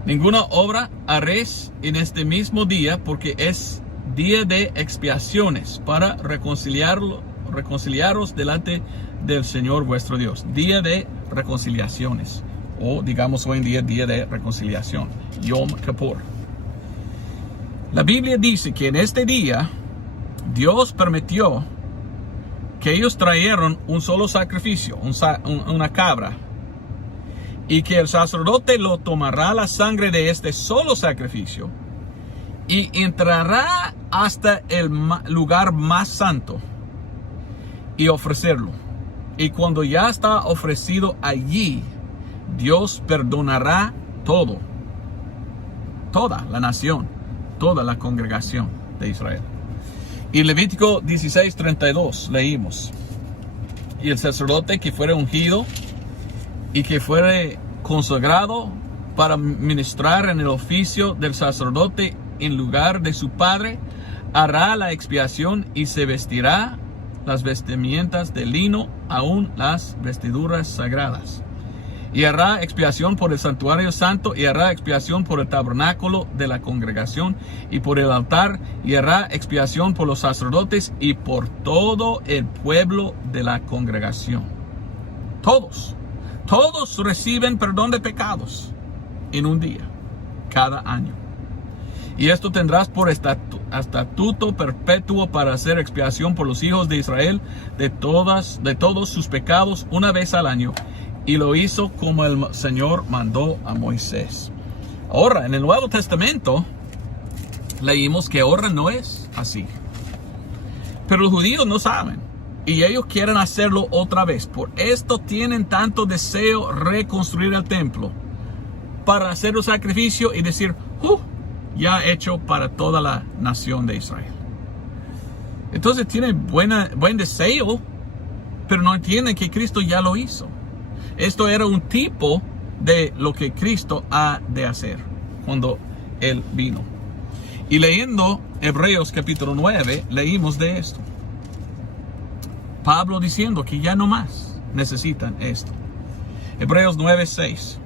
ninguna obra haréis en este mismo día, porque es día de expiaciones, para reconciliaros delante del Señor vuestro Dios. Día de reconciliaciones, o digamos hoy en día de reconciliación, Yom Kippur. La Biblia dice que en este día Dios permitió que ellos trajeron un solo sacrificio, una cabra, y que el sacerdote lo tomará la sangre de este solo sacrificio y entrará hasta el lugar más santo y ofrecerlo. Y cuando ya está ofrecido allí, Dios perdonará todo, toda la nación, toda la congregación de Israel. Y Levítico 16:32 leímos: y el sacerdote que fuere ungido y que fuere consagrado para ministrar en el oficio del sacerdote en lugar de su padre, hará la expiación y se vestirá las vestimentas de lino, aun las vestiduras sagradas. Y hará expiación por el santuario santo, y hará expiación por el tabernáculo de la congregación y por el altar, y hará expiación por los sacerdotes y por todo el pueblo de la congregación. Todos reciben perdón de pecados en un día, cada año. Y esto tendrás por estatuto perpetuo para hacer expiación por los hijos de Israel de todos sus pecados una vez al año. Y lo hizo como el Señor mandó a Moisés. Ahora, en el Nuevo Testamento leímos que ahora no es así. Pero los judíos no saben. Y ellos quieren hacerlo otra vez. Por esto tienen tanto deseo reconstruir el templo, para hacer un sacrificio y decir, ya hecho para toda la nación de Israel. Entonces tienen buen deseo, pero no entienden que Cristo ya lo hizo. Esto era un tipo de lo que Cristo ha de hacer cuando Él vino. Y leyendo Hebreos capítulo 9, leímos de esto. Pablo diciendo que ya no más necesitan esto. Hebreos 9:6.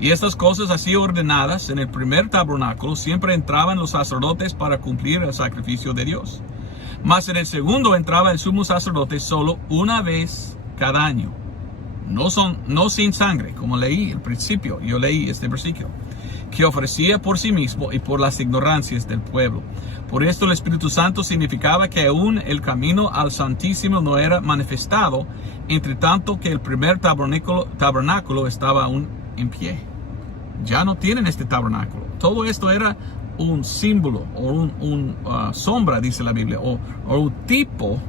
Y estas cosas así ordenadas en el primer tabernáculo, siempre entraban los sacerdotes para cumplir el sacrificio de Dios. Mas en el segundo entraba el sumo sacerdote solo una vez cada año. No sin sangre, como leí al principio, yo leí este versículo, que ofrecía por sí mismo y por las ignorancias del pueblo. Por esto el Espíritu Santo significaba que aún el camino al Santísimo no era manifestado, entre tanto que el primer tabernáculo estaba aún en pie. Ya no tienen este tabernáculo. Todo esto era un símbolo o un sombra, dice la Biblia, o un tipo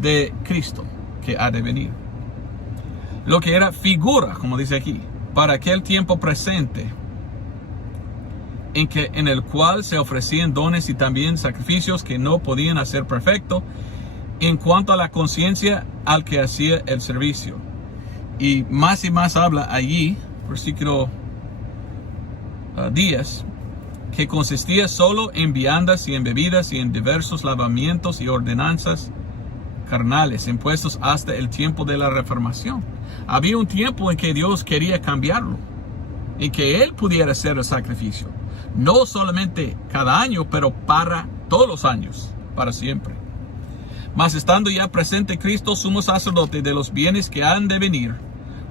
de Cristo que ha de venir. Lo que era figura, como dice aquí, para aquel tiempo presente, en el cual se ofrecían dones y también sacrificios que no podían hacer perfecto en cuanto a la conciencia al que hacía el servicio. Y más habla allí, versículo 10, que consistía solo en viandas y en bebidas y en diversos lavamientos y ordenanzas carnales impuestos hasta el tiempo de la reformación. Había un tiempo en que Dios quería cambiarlo, en que Él pudiera hacer el sacrificio, no solamente cada año, pero para todos los años, para siempre. Mas estando ya presente Cristo, sumo sacerdote de los bienes que han de venir,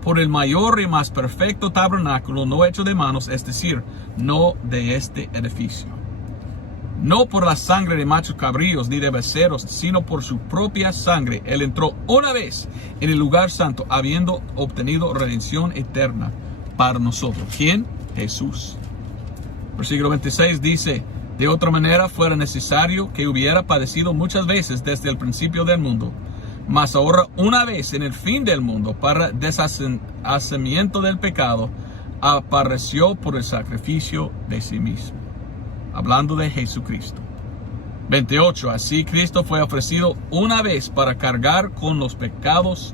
por el mayor y más perfecto tabernáculo, no hecho de manos, es decir, no de este edificio. No por la sangre de machos cabríos ni de becerros, sino por su propia sangre. Él entró una vez en el lugar santo, habiendo obtenido redención eterna para nosotros. ¿Quién? Jesús. Versículo 26 dice: de otra manera fuera necesario que hubiera padecido muchas veces desde el principio del mundo, mas ahora una vez en el fin del mundo, para deshacimiento del pecado, apareció por el sacrificio de sí mismo. Hablando de Jesucristo. 28. Así Cristo fue ofrecido una vez para cargar con los pecados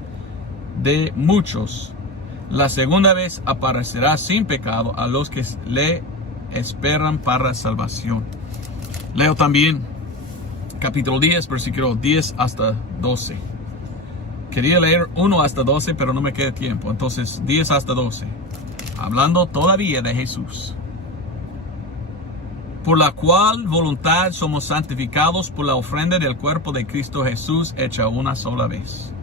de muchos. La segunda vez aparecerá sin pecado a los que le esperan para salvación. Leo también capítulo 10, versículo 10 hasta 12. Quería leer 1 hasta 12, pero no me queda tiempo. Entonces 10 hasta 12. Hablando todavía de Jesús. Por la cual voluntad somos santificados por la ofrenda del cuerpo de Cristo Jesús, hecha una sola vez.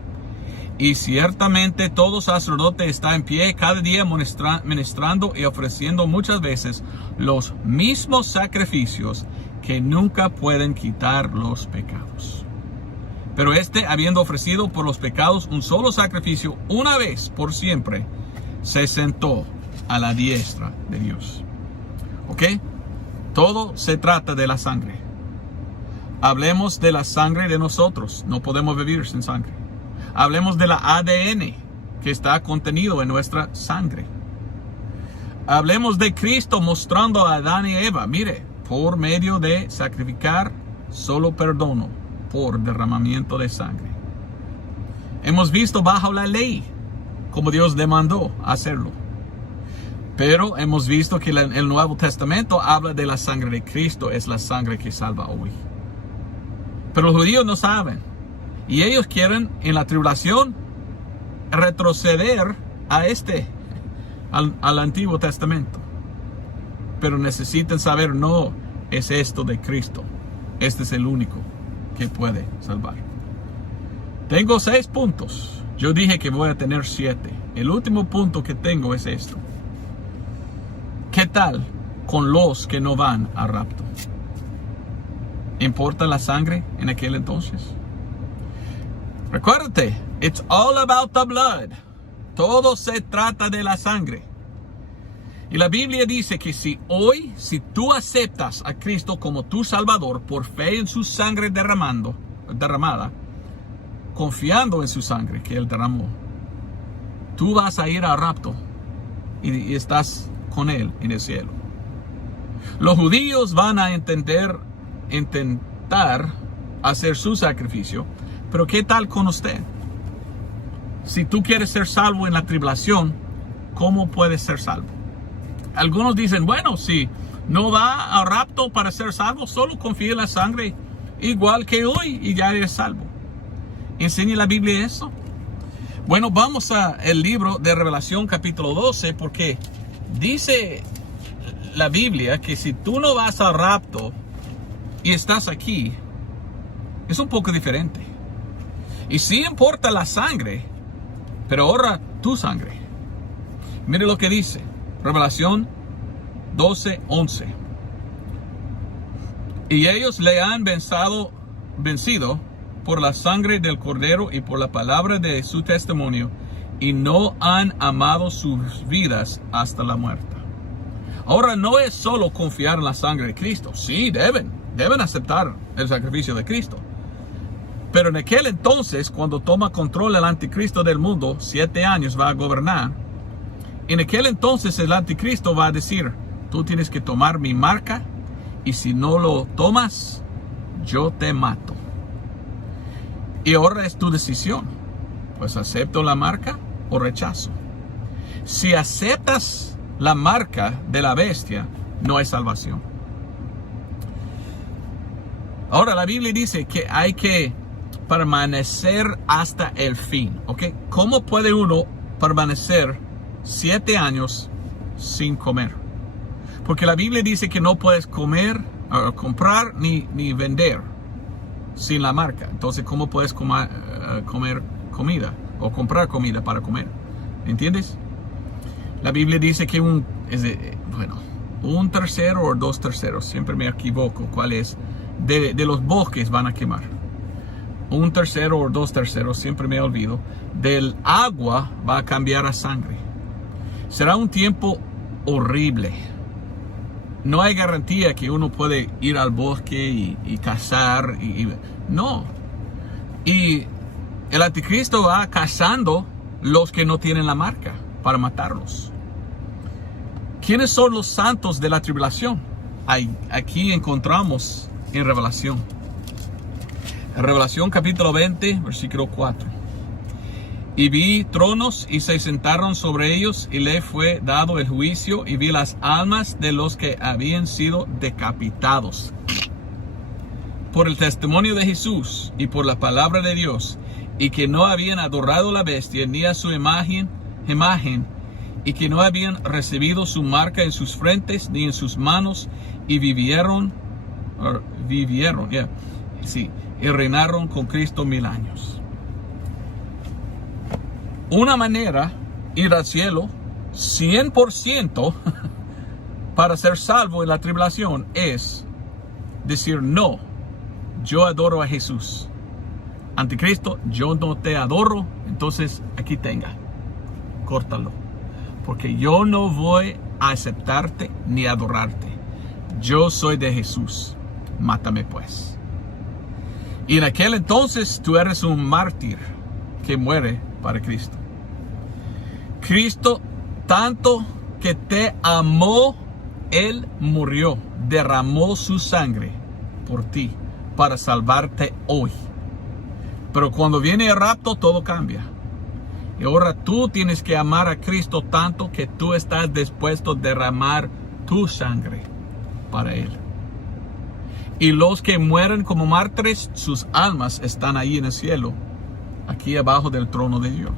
Y ciertamente todo sacerdote está en pie cada día ministrando y ofreciendo muchas veces los mismos sacrificios que nunca pueden quitar los pecados. Pero habiendo ofrecido por los pecados un solo sacrificio, una vez por siempre, se sentó a la diestra de Dios. ¿Ok? Todo se trata de la sangre. Hablemos de la sangre de nosotros. No podemos vivir sin sangre. Hablemos de la ADN que está contenido en nuestra sangre. Hablemos de Cristo mostrando a Adán y Eva. Mire, por medio de sacrificar, solo perdono por derramamiento de sangre. Hemos visto bajo la ley como Dios demandó hacerlo. Pero hemos visto que el Nuevo Testamento habla de la sangre de Cristo. Es la sangre que salva hoy. Pero los judíos no saben. Y ellos quieren en la tribulación retroceder al Antiguo Testamento. Pero necesitan saber, no es esto de Cristo. Este es el único que puede salvar. Tengo 6 puntos. Yo dije que voy a tener 7. El último punto que tengo es esto. ¿Qué tal con los que no van a rapto? ¿Importa la sangre en aquel entonces? Recuérdate, it's all about the blood. Todo se trata de la sangre. Y la Biblia dice que si tú aceptas a Cristo como tu Salvador por fe en su sangre derramada, confiando en su sangre que Él derramó, tú vas a ir al rapto y estás con Él en el cielo. Los judíos van a intentar hacer su sacrificio, pero ¿qué tal con usted? Si tú quieres ser salvo en la tribulación, ¿cómo puedes ser salvo? Algunos dicen, bueno, si no va al rapto para ser salvo, solo confía en la sangre igual que hoy y ya eres salvo. ¿Enseña la Biblia eso? Bueno, vamos al libro de Revelación capítulo 12, porque dice la Biblia que si tú no vas al rapto y estás aquí, es un poco diferente. Y sí importa la sangre, pero ahora tu sangre. Mire lo que dice Revelación 12:11. Y ellos le han vencido por la sangre del Cordero y por la palabra de su testimonio, y no han amado sus vidas hasta la muerte. Ahora no es solo confiar en la sangre de Cristo. Sí, deben aceptar el sacrificio de Cristo. Pero en aquel entonces, cuando toma control el anticristo del mundo, 7 años va a gobernar. En aquel entonces el anticristo va a decir, tú tienes que tomar mi marca, y si no lo tomas, yo te mato. Y ahora es tu decisión. Pues acepto la marca o rechazo. Si aceptas la marca de la bestia, no hay salvación. Ahora la Biblia dice que hay que permanecer hasta el fin. ¿Ok? ¿Cómo puede uno permanecer 7 años sin comer? Porque la Biblia dice que no puedes comprar ni vender sin la marca. Entonces, ¿cómo puedes comer comida o comprar comida para comer? ¿Entiendes? La Biblia dice que un tercero o 2 terceros, siempre me equivoco cuál es, de los bosques van a quemar. 1 tercero o 2 terceros, siempre me olvido, del agua va a cambiar a sangre. Será un tiempo horrible. No hay garantía que uno puede ir al bosque y cazar. No. Y el anticristo va cazando los que no tienen la marca para matarlos. ¿Quiénes son los santos de la tribulación? Aquí encontramos en Revelación. En Revelación capítulo 20, versículo 4. Y vi tronos y se sentaron sobre ellos, y le fue dado el juicio, y vi las almas de los que habían sido decapitados por el testimonio de Jesús y por la palabra de Dios, y que no habían adorado a la bestia ni a su imagen, y que no habían recibido su marca en sus frentes ni en sus manos, y vivieron y reinaron con Cristo 1000 años. Una manera ir al cielo 100% para ser salvo en la tribulación es decir, no, yo adoro a Jesús. anticristo, yo no te adoro, entonces aquí tenga, córtalo. Porque yo no voy a aceptarte ni adorarte. Yo soy de Jesús, mátame pues. Y en aquel entonces tú eres un mártir que muere para Cristo. Cristo, tanto que te amó, Él murió, derramó su sangre por ti para salvarte hoy. Pero cuando viene el rapto, todo cambia. Y ahora tú tienes que amar a Cristo tanto que tú estás dispuesto a derramar tu sangre para Él. Y los que mueren como mártires, sus almas están ahí en el cielo, aquí abajo del trono de Dios.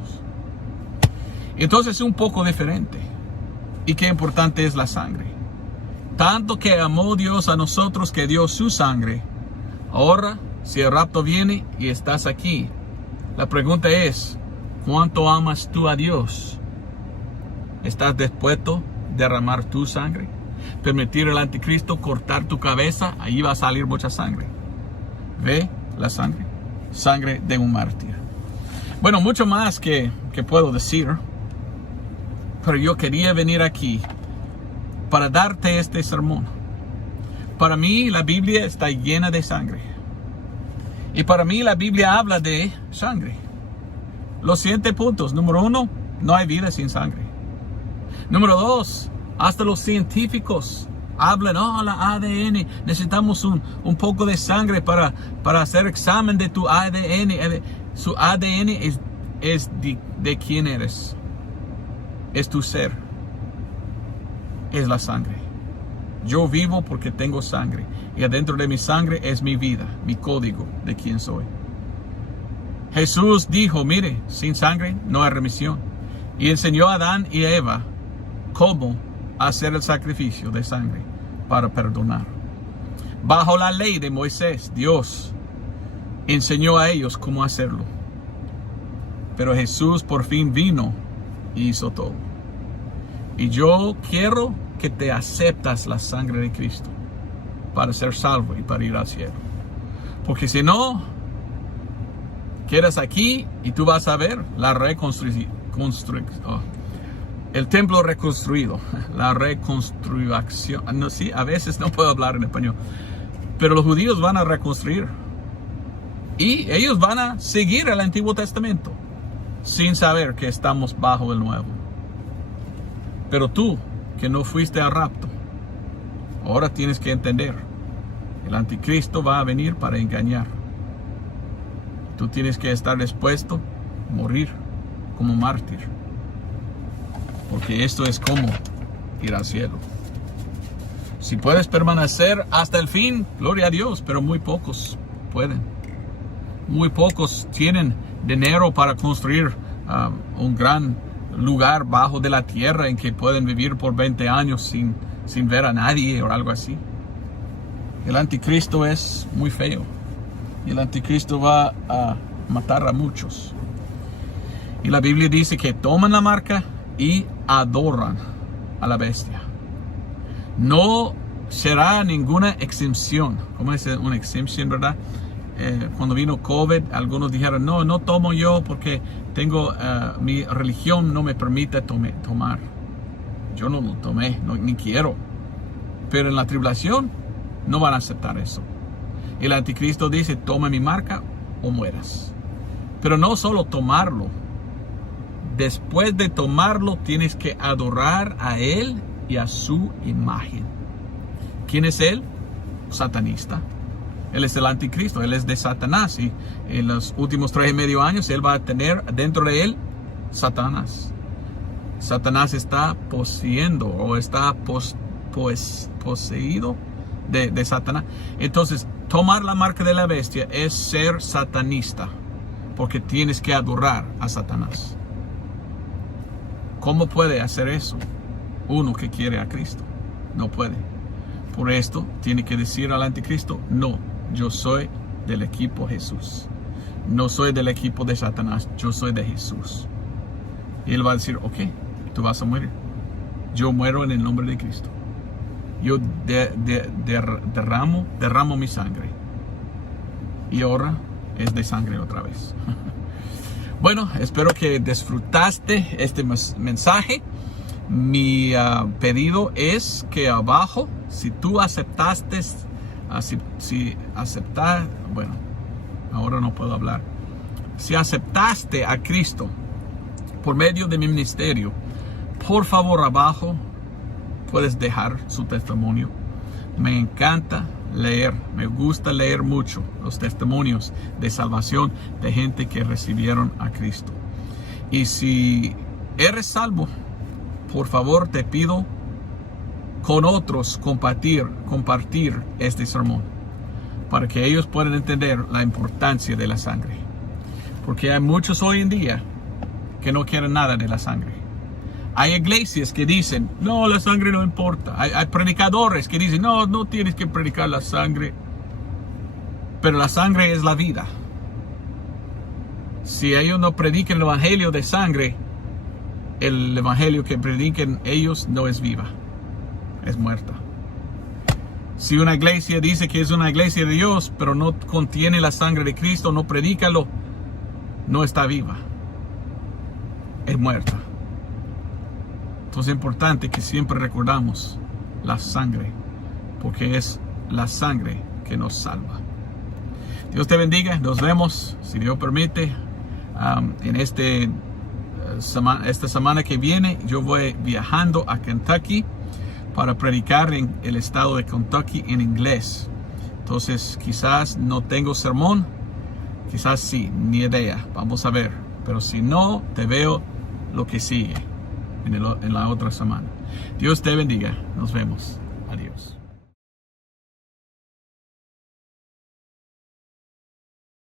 Entonces es un poco diferente. Y qué importante es la sangre. Tanto que amó Dios a nosotros que dio su sangre. Ahora, si el rapto viene y estás aquí, la pregunta es, ¿cuánto amas tú a Dios? ¿Estás dispuesto a derramar tu sangre? Permitir al anticristo cortar tu cabeza, ahí va a salir mucha sangre. ¿Ve la sangre? Sangre de un mártir. Bueno, mucho más que puedo decir, pero yo quería venir aquí para darte este sermón. Para mí la Biblia está llena de sangre. Y para mí la Biblia habla de sangre. Los 7 puntos. Número 1, no hay vida sin sangre. Número 2, hasta los científicos hablan, la ADN, necesitamos un poco de sangre para hacer examen de tu ADN. Su ADN es de quién eres. Es tu ser. Es la sangre. Yo vivo porque tengo sangre. Y adentro de mi sangre es mi vida, mi código de quién soy. Jesús dijo, mire, sin sangre no hay remisión. Y enseñó a Adán y a Eva cómo hacer el sacrificio de sangre para perdonar. Bajo la ley de Moisés, Dios enseñó a ellos cómo hacerlo. Pero Jesús por fin vino y hizo todo. Y yo quiero que te aceptas la sangre de Cristo para ser salvo y para ir al cielo. Porque si no, quedas aquí y tú vas a ver la el templo reconstruido, la reconstrucción. No, sí, a veces no puedo hablar en español, pero los judíos van a reconstruir y ellos van a seguir el Antiguo Testamento sin saber que estamos bajo el Nuevo. Pero tú, que no fuiste al rapto, ahora tienes que entender, el anticristo va a venir para engañar. Tú tienes que estar dispuesto a morir como mártir, porque esto es como ir al cielo. Si puedes permanecer hasta el fin, gloria a Dios, pero muy pocos pueden. Muy pocos tienen dinero para construir un gran lugar bajo de la tierra en que pueden vivir por 20 años sin ver a nadie o algo así. El anticristo es muy feo y el anticristo va a matar a muchos. Y la Biblia dice que toman la marca y adoran a la bestia. No será ninguna exención. ¿Cómo es una exención, verdad? Cuando vino COVID, algunos dijeron, no tomo yo porque tengo mi religión no me permite tomar. Yo no lo tomé, ni quiero. Pero en la tribulación no van a aceptar eso. El anticristo dice, toma mi marca o mueras. Pero no solo tomarlo. Después de tomarlo tienes que adorar a él y a su imagen. ¿Quién es él? Satanista. Él es el anticristo, él es de Satanás. Y en los últimos 3.5 años él va a tener dentro de él Satanás. Satanás está poseyendo o está poseído de Satanás. Entonces, tomar la marca de la bestia es ser satanista, porque tienes que adorar a Satanás. ¿Cómo puede hacer eso uno que quiere a Cristo? No puede. Por esto tiene que decir al anticristo, no, yo soy del equipo Jesús. No soy del equipo de Satanás, yo soy de Jesús. Y él va a decir, ok, tú vas a morir. Yo muero en el nombre de Cristo. Yo derramo mi sangre. Y ahora es de sangre otra vez. Bueno, espero que disfrutaste este mensaje. Mi pedido es que abajo, si tú aceptaste, bueno, ahora no puedo hablar. Si aceptaste a Cristo por medio de mi ministerio, por favor abajo puedes dejar su testimonio. Me encanta leer, me gusta leer mucho los testimonios de salvación de gente que recibieron a Cristo. Y si eres salvo, por favor te pido con otros compartir este sermón para que ellos puedan entender la importancia de la sangre. Porque hay muchos hoy en día que no quieren nada de la sangre. Hay iglesias que dicen, no, la sangre no importa. Hay predicadores que dicen, no tienes que predicar la sangre. Pero la sangre es la vida. Si ellos no predican el evangelio de sangre, el evangelio que prediquen ellos no es viva, es muerta. Si una iglesia dice que es una iglesia de Dios, pero no contiene la sangre de Cristo, no predícalo, no está viva, es muerta. Entonces es importante que siempre recordamos la sangre, porque es la sangre que nos salva. Dios te bendiga, nos vemos, si Dios permite, en esta semana que viene. Yo voy viajando a Kentucky para predicar en el estado de Kentucky en inglés. Entonces quizás no tengo sermón, quizás sí, ni idea, vamos a ver. Pero si no, te veo lo que sigue en la otra semana. Dios te bendiga, nos vemos.